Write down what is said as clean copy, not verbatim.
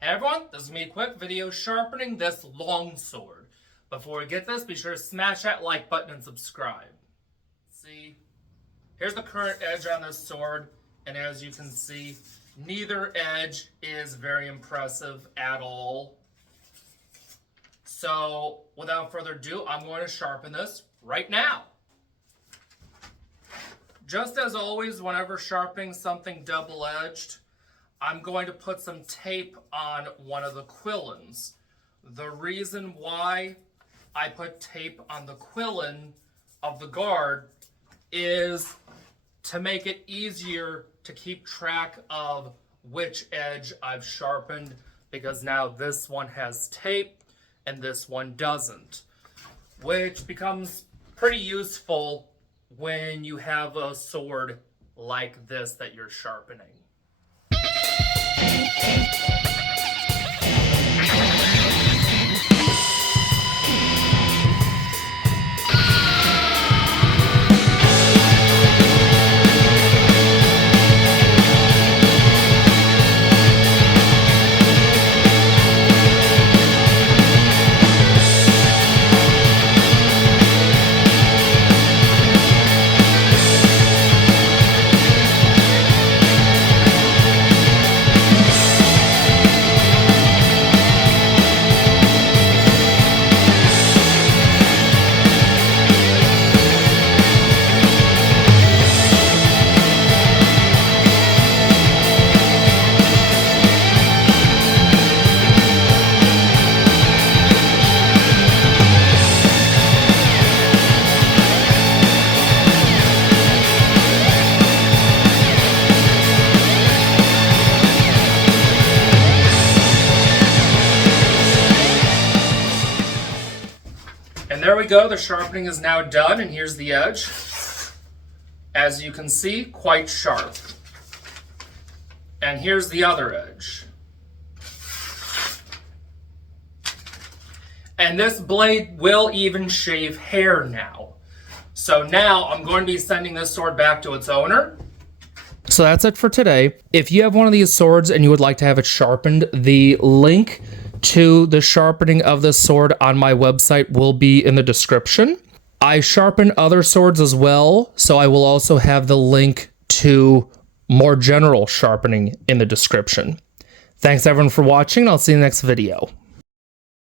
Hey everyone, this is me, a quick video sharpening this long sword. Before we get this, be sure to smash that like button and subscribe. See, here's the current edge on this sword, and as you can see, neither edge is very impressive at all. So, without further ado, I'm going to sharpen this right now. Just as always, whenever sharpening something double-edged, I'm going to put some tape on one of the quillins. The reason why I put tape on the quillin of the guard is to make it easier to keep track of which edge I've sharpened, because now this one has tape and this one doesn't, which becomes pretty useful when you have a sword like this that you're sharpening. And there we go, the sharpening is now done, and here's the edge. As you can see, quite sharp. And here's the other edge. And this blade will even shave hair now. So now I'm going to be sending this sword back to its owner. So that's it for today. If you have one of these swords and you would like to have it sharpened, the link to the sharpening of this sword on my website will be in the description. I sharpen other swords as well, so I will also have the link to more general sharpening in the description. Thanks everyone for watching, and I'll see you in the next video.